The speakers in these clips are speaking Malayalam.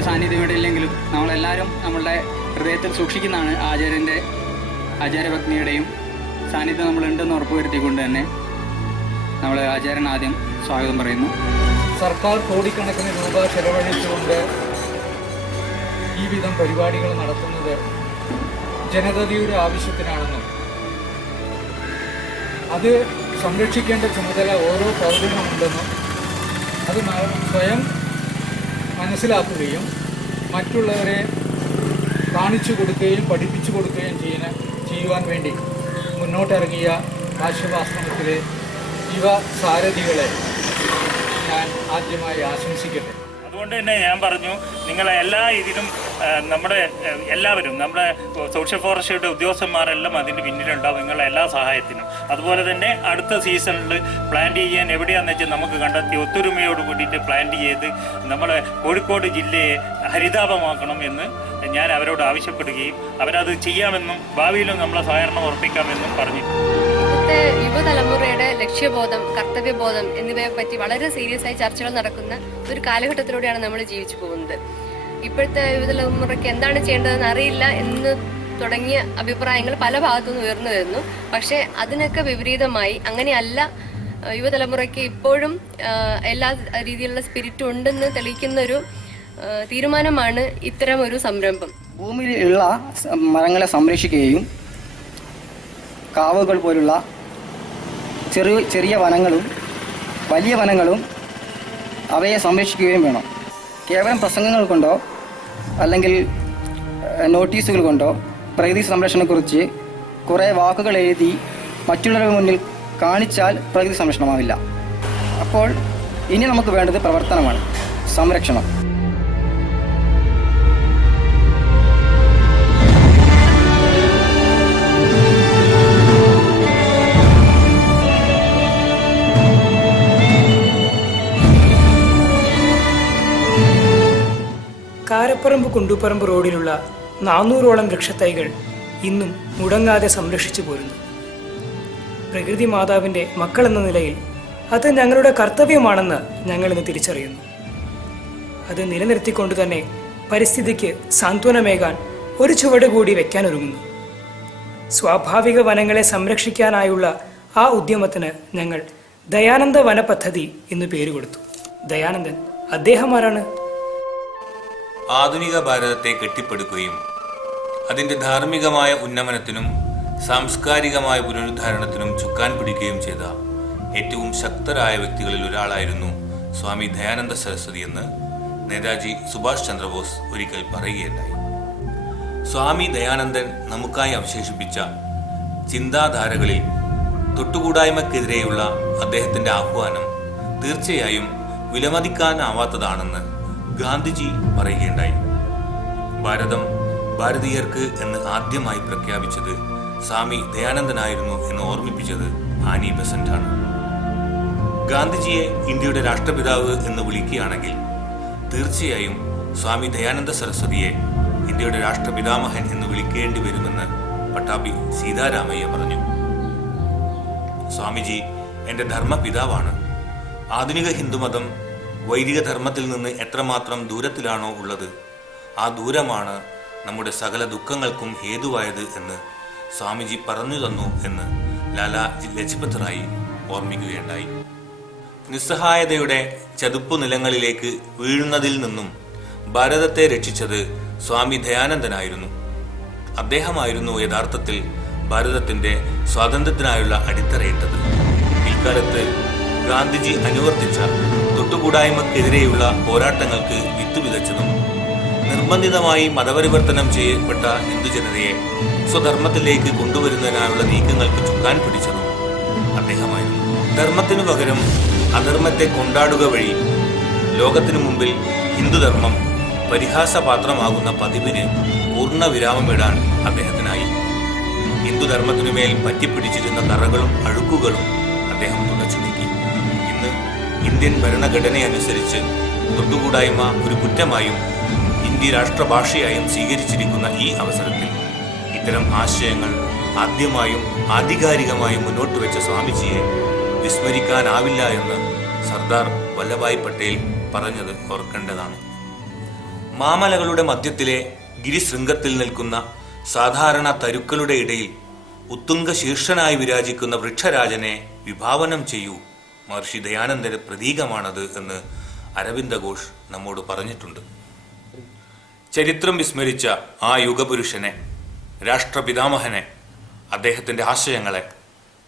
ആചാര്യൻ്റെ സാന്നിധ്യം ഇവിടെ ഇല്ലെങ്കിലും നമ്മളെല്ലാവരും നമ്മളുടെ ഹൃദയത്തിൽ സൂക്ഷിക്കുന്നതാണ് ആചാര്യഭഗ്നിയുടെയും സാന്നിധ്യം നമ്മളുണ്ടെന്ന് ഉറപ്പുവരുത്തിക്കൊണ്ട് തന്നെ നമ്മൾ ആചാര്യൻ ആദ്യം സ്വാഗതം പറയുന്നു. സർക്കാർ കോടിക്കണക്കിന് രൂപ ചെലവഴിച്ചുകൊണ്ട് ഈ വിധം പരിപാടികൾ നടത്തുന്നത് ജനതയുടെ ആവശ്യത്തിനാണെന്നും അത് സംരക്ഷിക്കേണ്ട ചുമതല ഓരോ പൗരനുമുണ്ടെന്നും അത് സ്വയം മനസ്സിലാക്കുകയും മറ്റുള്ളവരെ കാണിച്ചു കൊടുക്കുകയും പഠിപ്പിച്ചു കൊടുക്കുകയും ചെയ്യുവാൻ വേണ്ടി മുന്നോട്ടിറങ്ങിയ കാശ്യപാശ്രമത്തിലെ യുവ സാരഥികളെ ഞാൻ ആദ്യമായി ആശംസിക്കട്ടെ. അതുകൊണ്ട് തന്നെ ഞാൻ പറഞ്ഞു, നിങ്ങളെ എല്ലാ ഇതിലും നമ്മുടെ സോഷ്യൽ ഫോറസ്റ്റിയുടെ ഉദ്യോഗസ്ഥന്മാരെല്ലാം അതിൻ്റെ പിന്നിലുണ്ടാവും, നിങ്ങളുടെ എല്ലാ സഹായത്തിനും. അതുപോലെ തന്നെ അടുത്ത സീസണിൽ പ്ലാന്റ് ചെയ്യാൻ എവിടെയാണെന്ന് വെച്ചാൽ നമുക്ക് കണ്ടെത്തി ഒത്തൊരുമയോട് കൂടിയിട്ട് പ്ലാന്റ് ചെയ്ത് നമ്മളെ കോഴിക്കോട് ജില്ലയെ ഹരിതാപമാക്കണം എന്ന് ഞാൻ അവരോട് ആവശ്യപ്പെടുകയും അവരത് ചെയ്യാമെന്നും ഭാവിയിലും നമ്മളെ സഹകരണം ഉറപ്പിക്കാമെന്നും പറഞ്ഞു. യുവതലമുറയുടെ ലക്ഷ്യബോധം, കർത്തവ്യബോധം എന്നിവയെ പറ്റി വളരെ സീരിയസ് ആയി ചർച്ചകൾ നടക്കുന്ന ഒരു കാലഘട്ടത്തിലൂടെയാണ് നമ്മൾ ജീവിച്ചു പോകുന്നത്. ഇപ്പോഴത്തെ യുവതലമുറയ്ക്ക് എന്താണ് ചെയ്യേണ്ടതെന്ന് അറിയില്ല എന്ന് തുടങ്ങിയ അഭിപ്രായങ്ങൾ പല ഭാഗത്തുനിന്ന് ഉയർന്നു വരുന്നു. പക്ഷേ അതിനൊക്കെ വിപരീതമായി അങ്ങനെയല്ല, യുവതലമുറയ്ക്ക് ഇപ്പോഴും എല്ലാ രീതിയിലുള്ള സ്പിരിറ്റും ഉണ്ടെന്ന് തെളിയിക്കുന്ന ഒരു തീരുമാനമാണ് ഇത്തരം ഒരു സംരംഭം. ഭൂമിയിലുള്ള മരങ്ങളെ സംരക്ഷിക്കുകയും കാവുകൾ പോലുള്ള ചെറിയ വനങ്ങളും വലിയ വനങ്ങളും അവയെ സംരക്ഷിക്കുകയും വേണം. കേവലം പ്രസംഗങ്ങൾ കൊണ്ടോ അല്ലെങ്കിൽ നോട്ടീസുകൾ കൊണ്ടോ പ്രകൃതി സംരക്ഷണത്തെക്കുറിച്ച് കുറേ വാക്കുകൾ എഴുതി മറ്റുള്ളവരുടെ മുന്നിൽ കാണിച്ചാൽ പ്രകൃതി സംരക്ഷണമാവില്ല. അപ്പോൾ ഇനി നമുക്ക് വേണ്ടത് പ്രവർത്തനമാണ്, സംരക്ഷണം. കാരപ്പറമ്പ് കുണ്ടുപറമ്പ് റോഡിലുള്ള 400ഓളം വൃക്ഷത്തൈകൾ ഇന്നും മുടങ്ങാതെ സംരക്ഷിച്ചു പോരുന്നു. പ്രകൃതി മാതാവിൻ്റെ മക്കളെന്ന നിലയിൽ അത് ഞങ്ങളുടെ കർത്തവ്യമാണെന്ന് ഞങ്ങളിന്ന് തിരിച്ചറിയുന്നു. അത് നിലനിർത്തിക്കൊണ്ട് തന്നെ പരിസ്ഥിതിക്ക് സാന്ത്വനമേകാൻ ഒരു ചുവട് കൂടി വയ്ക്കാനൊരുങ്ങുന്നു. സ്വാഭാവിക വനങ്ങളെ സംരക്ഷിക്കാനായുള്ള ആ ഉദ്യമത്തിന് ഞങ്ങൾ ദയാനന്ദ വന പദ്ധതി എന്ന് പേര് കൊടുത്തു. ദയാനന്ദൻ അദ്ദേഹം ആരാണ്? ആധുനിക ഭാരതത്തെ കെട്ടിപ്പടുക്കുകയും അതിൻ്റെ ധാർമ്മികമായ ഉന്നമനത്തിനും സാംസ്കാരികമായ പുനരുദ്ധാരണത്തിനും ചുക്കാൻ പിടിക്കുകയും ചെയ്ത ഏറ്റവും ശക്തരായ വ്യക്തികളിൽ ഒരാളായിരുന്നു സ്വാമി ദയാനന്ദ സരസ്വതി എന്ന് നേതാജി സുഭാഷ് ചന്ദ്രബോസ് ഒരിക്കൽ പറയുകയുണ്ടായി. സ്വാമി ദയാനന്ദൻ നമുക്കായി അവശേഷിപ്പിച്ച ചിന്താധാരകളിൽ തൊട്ടുകൂടായ്മക്കെതിരെയുള്ള അദ്ദേഹത്തിൻ്റെ ആഹ്വാനം തീർച്ചയായും വിലമതിക്കാനാവാത്തതാണെന്ന് ഗാന്ധിജി പറയുകയുണ്ടായി. ഭാരതം ഭാരതീയർക്ക് എന്ന് ആദ്യമായി പ്രഖ്യാപിച്ചത് സ്വാമി ദയാനന്ദനായിരുന്നു എന്ന് ഓർമ്മിപ്പിച്ചത് ആനി ബെസന്റാണ്. ഗാന്ധിജിയെ ഇന്ത്യയുടെ രാഷ്ട്രപിതാവ് എന്ന് വിളിക്കുകയാണെങ്കിൽ തീർച്ചയായും സ്വാമി ദയാനന്ദ സരസ്വതിയെ ഇന്ത്യയുടെ രാഷ്ട്രപിതാമഹൻ എന്ന് വിളിക്കേണ്ടി വരുമെന്ന് പട്ടാഭി സീതാരാമയ്യ പറഞ്ഞു. സ്വാമിജി എൻ്റെ ധർമ്മപിതാവാണ്. ആധുനിക ഹിന്ദുമതം വൈദിക ധർമ്മത്തിൽ നിന്ന് എത്രമാത്രം ദൂരത്തിലാണോ ഉള്ളത്, ആ ദൂരമാണ് നമ്മുടെ സകല ദുഃഖങ്ങൾക്കും ഹേതുവായത് എന്ന് സ്വാമിജി പറഞ്ഞു തന്നു എന്ന് ലാലാ ലജ്പത് റായ് ഓർമ്മിക്കുകയുണ്ടായി. നിസ്സഹായതയുടെ ചതുപ്പു നിലങ്ങളിലേക്ക് വീഴുന്നതിൽ നിന്നും ഭാരതത്തെ രക്ഷിച്ചത് സ്വാമി ദയാനന്ദനായിരുന്നു. അദ്ദേഹമായിരുന്നു യഥാർത്ഥത്തിൽ ഭാരതത്തിൻ്റെ സ്വാതന്ത്ര്യത്തിനായുള്ള അടിത്തറയിട്ടത്. പിൽക്കാലത്ത് ഗാന്ധിജി അനുവർത്തിച്ച തൊട്ടുകൂടായ്മക്കെതിരെയുള്ള പോരാട്ടങ്ങൾക്ക് വിത്ത് വിതച്ചതും നിർബന്ധിതമായി മതപരിവർത്തനം ചെയ്യപ്പെട്ട ഹിന്ദുജനതയെ സ്വധർമ്മത്തിലേക്ക് കൊണ്ടുവരുന്നതിനായുള്ള നീക്കങ്ങൾക്ക് ചുക്കാൻ പിടിച്ചതും അദ്ദേഹമായിരുന്നു. ധർമ്മത്തിനു പകരം അധർമ്മത്തെ കൊണ്ടാടുക വഴി ലോകത്തിനു മുമ്പിൽ ഹിന്ദുധർമ്മം പരിഹാസപാത്രമാകുന്ന പതിവിന് പൂർണ്ണ വിരാമമിടാൻ അദ്ദേഹത്തിനായി. ഹിന്ദുധർമ്മത്തിനുമേൽ പറ്റിപ്പിടിച്ചിരുന്ന കറകളും അഴുക്കുകളും അദ്ദേഹം തുടച്ചു നീക്കി. ഇന്ന് ഇന്ത്യൻ ഭരണഘടനയനുസരിച്ച് തൊട്ടുകൂടായ്മ ഒരു കുറ്റമായും ഇന്ത്യ രാഷ്ട്രഭാഷയായും സ്വീകരിച്ചിരിക്കുന്ന ഈ അവസരത്തിൽ ഇത്തരം ആശയങ്ങൾ ആദ്യമായും ആധികാരികമായും മുന്നോട്ട് വെച്ച സ്വാമിജിയെ വിസ്മരിക്കാനാവില്ല എന്ന് സർദാർ വല്ലഭായ് പട്ടേൽ പറഞ്ഞത് ഓർക്കേണ്ടതാണ്. മാമലകളുടെ മധ്യത്തിലെ ഗിരിശൃംഗത്തിൽ നിൽക്കുന്ന സാധാരണ തരുക്കളുടെ ഇടയിൽ ഉത്തുംഗ ശീർഷനായി വിരാജിക്കുന്ന വൃക്ഷരാജനെ വിഭാവനം ചെയ്യൂ, മഹർഷി ദയാനന്ദന്റെ പ്രതീകമാണത് എന്ന് അരവിന്ദ ഘോഷ് നമ്മോട് പറഞ്ഞിട്ടുണ്ട്. ചരിത്രം വിസ്മരിച്ച ആ യുഗപുരുഷനെ, രാഷ്ട്രപിതാമഹനെ, അദ്ദേഹത്തിൻ്റെ ആശയങ്ങളെ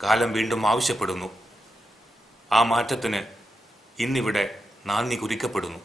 കാലം വീണ്ടും ആവശ്യപ്പെടുന്നു. ആ മാറ്റത്തിന് ഇന്നിവിടെ നാന്ദി കുറിക്കപ്പെടുന്നു.